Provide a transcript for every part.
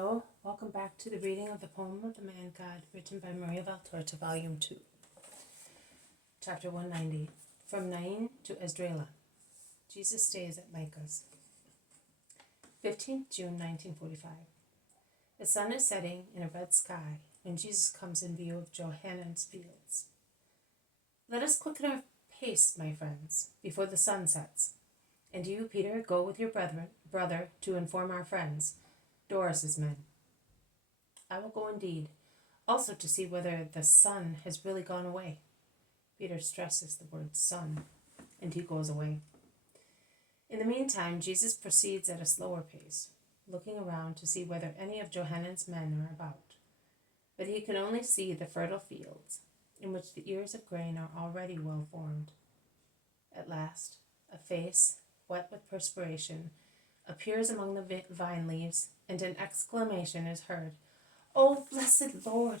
Hello, welcome back to the reading of the poem of the Man God, written by Maria Valtorta, Volume 2, Chapter 190, From Nain to Esdraelon. Jesus stays at Micah's. 15th June 1945. The sun is setting in a red sky when Jesus comes in view of Johannan's fields. Let us quicken our pace, my friends, before the sun sets. And you, Peter, go with your brother to inform our friends, Doris's men. I will go indeed, also to see whether the sun has really gone away. Peter stresses the word sun, and he goes away. In the meantime, Jesus proceeds at a slower pace, looking around to see whether any of Johannan's men are about. But he can only see the fertile fields, in which the ears of grain are already well formed. At last, a face, wet with perspiration, appears among the vine leaves, and an exclamation is heard, "Oh, blessed Lord!"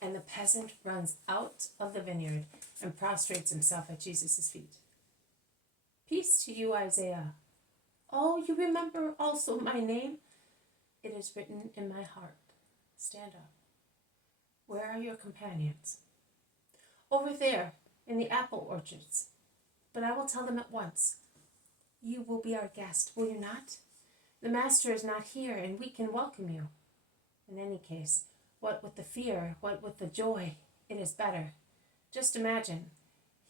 And the peasant runs out of the vineyard and prostrates himself at Jesus' feet. "Peace to you, Isaiah. Oh, you remember also my name? It is written in my heart. Stand up. Where are your companions?" "Over there, in the apple orchards. But I will tell them at once. You will be our guest, will you not? The master is not here, and we can welcome you. In any case, what with the fear, what with the joy, it is better. Just imagine,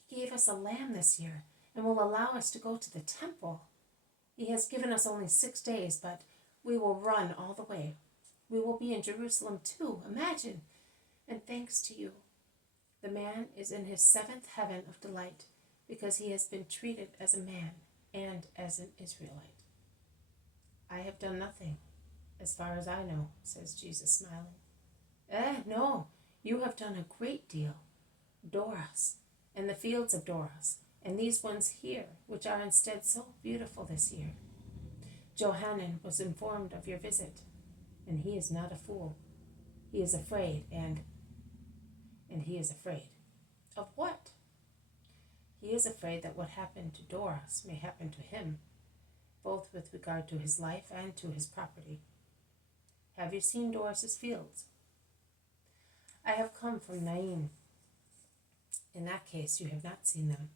he gave us a lamb this year, and will allow us to go to the temple. He has given us only 6 days, but we will run all the way. We will be in Jerusalem too, imagine. And thanks to you, the man is in his 7th heaven of delight, because he has been treated as a man and as an Israelite." "I have done nothing, as far as I know," says Jesus, smiling. No, you have done a great deal. Doras, and the fields of Doras, and these ones here, which are instead so beautiful this year. Johanan was informed of your visit, and he is not a fool. He is afraid, and he is afraid. Of what? He is afraid that what happened to Doras may happen to him, both with regard to his life and to his property. Have you seen Doris's fields?" "I have come from Nain." "In that case, you have not seen them.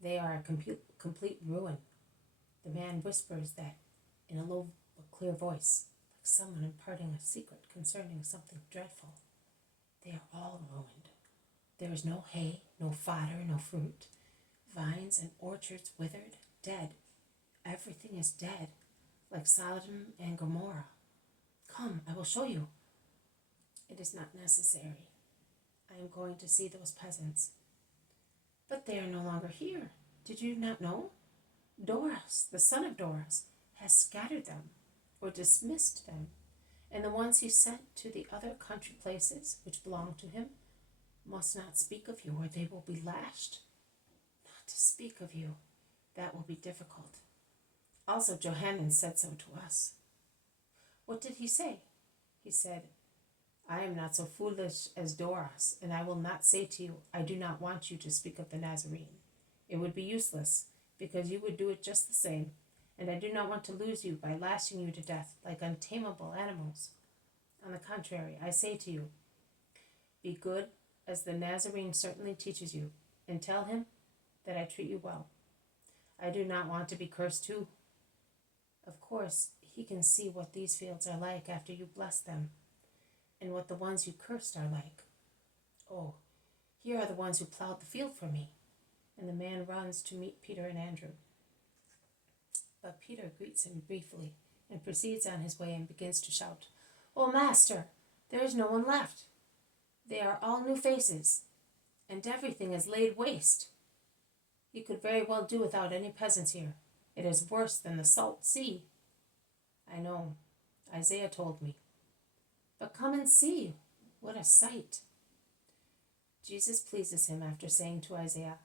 They are a complete ruin." The man whispers that in a low but clear voice, like someone imparting a secret concerning something dreadful. "They are all ruined. There is no hay, no fodder, no fruit. Vines and orchards withered, dead. Everything is dead, like Sodom and Gomorrah. Come, I will show you." "It is not necessary. I am going to see those peasants." "But they are no longer here. Did you not know? Doras, the son of Doras, has scattered them, or dismissed them, and the ones he sent to the other country places which belong to him must not speak of you, or they will be lashed. Not to speak of you, that will be difficult. Also, Johanan said so to us." "What did he say?" "He said, 'I am not so foolish as Doras, and I will not say to you, I do not want you to speak of the Nazarene. It would be useless, because you would do it just the same, and I do not want to lose you by lashing you to death like untamable animals. On the contrary, I say to you, be good as the Nazarene certainly teaches you, and tell him that I treat you well. I do not want to be cursed too. Of course, he can see what these fields are like after you bless them, and what the ones you cursed are like. Oh, here are the ones who plowed the field for me." And the man runs to meet Peter and Andrew. But Peter greets him briefly and proceeds on his way and begins to shout, "Oh, Master, there is no one left. They are all new faces, and everything is laid waste. You could very well do without any peasants here. It is worse than the salt sea." "I know. Isaiah told me. But come and see. What a sight." Jesus pleases him after saying to Isaiah,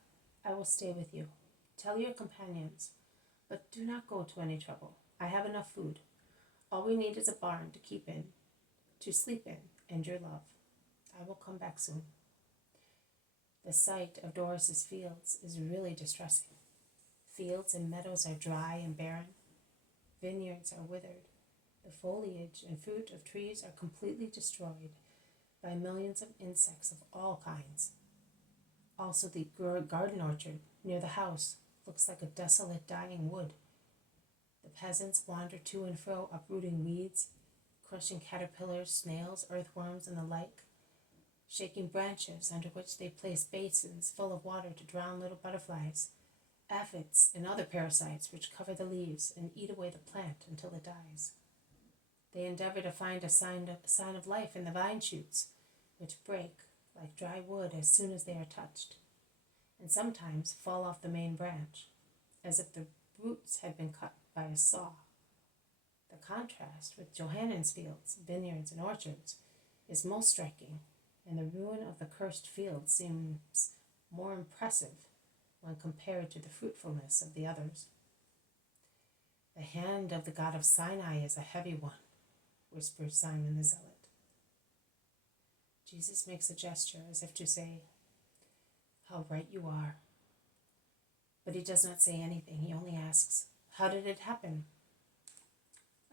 "I will stay with you. Tell your companions, but do not go to any trouble. I have enough food. All we need is a barn to sleep in, and your love. I will come back soon." The sight of Doris's fields is really distressing. Fields and meadows are dry and barren. Vineyards are withered. The foliage and fruit of trees are completely destroyed by millions of insects of all kinds. Also, the garden orchard near the house looks like a desolate, dying wood. The peasants wander to and fro, uprooting weeds, crushing caterpillars, snails, earthworms, and the like, shaking branches under which they place basins full of water to drown little butterflies, aphids, and other parasites which cover the leaves and eat away the plant until it dies. They endeavor to find a sign of life in the vine shoots, which break like dry wood as soon as they are touched, and sometimes fall off the main branch, as if the roots had been cut by a saw. The contrast with Johannan's fields, vineyards, and orchards is most striking, and the ruin of the cursed fields seems more impressive when compared to the fruitfulness of the others. The hand of the God of Sinai is a heavy one, whispers Simon the Zealot. Jesus makes a gesture as if to say, "How right you are." But he does not say anything. He only asks, "How did it happen?"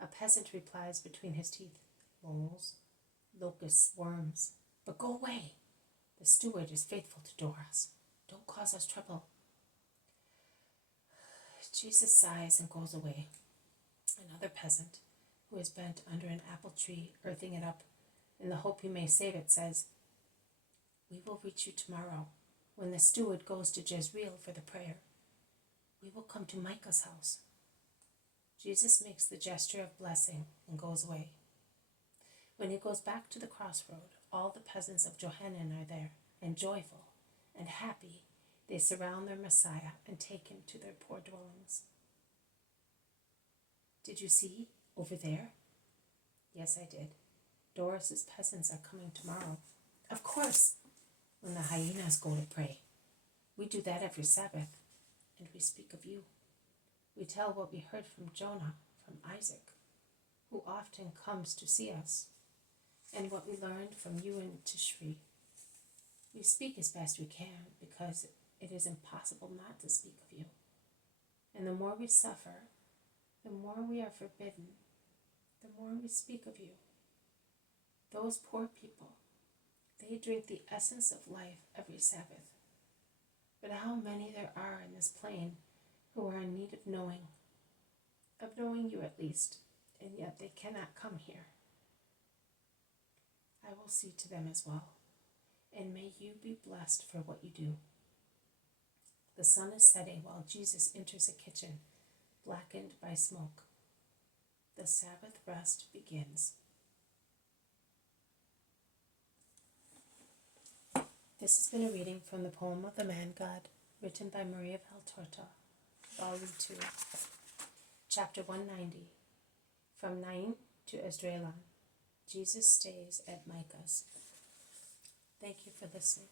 A peasant replies between his teeth, "Moles, locusts, worms. But go away. The steward is faithful to Doras. Don't cause us trouble." Jesus sighs and goes away. Another peasant, who is bent under an apple tree, earthing it up in the hope he may save it, says, "We will reach you tomorrow, when the steward goes to Jezreel for the prayer. We will come to Micah's house." Jesus makes the gesture of blessing and goes away. When he goes back to the crossroad, all the peasants of Johanan are there, and joyful and happy, they surround their Messiah and take him to their poor dwellings. "Did you see, over there?" "Yes, I did. Doris's peasants are coming tomorrow." "Of course, when the hyenas go to pray. We do that every Sabbath, and we speak of you. We tell what we heard from Jonah, from Isaac, who often comes to see us, and what we learned from you in Tishri. We speak as best we can, because it is impossible not to speak of you. And the more we suffer, the more we are forbidden, the more we speak of you. Those poor people, they drink the essence of life every Sabbath. But how many there are in this plain who are in need of knowing you at least, and yet they cannot come here. I will see to them as well, and may you be blessed for what you do." The sun is setting while Jesus enters a kitchen blackened by smoke. The Sabbath rest begins. This has been a reading from the poem of the Man God, written by Maria Valtorta, Volume 2, Chapter 190, From Nain to Esdraelon. Jesus stays at Micah's. Thank you for listening.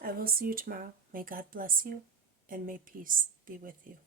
I will see you tomorrow. May God bless you, and may peace be with you.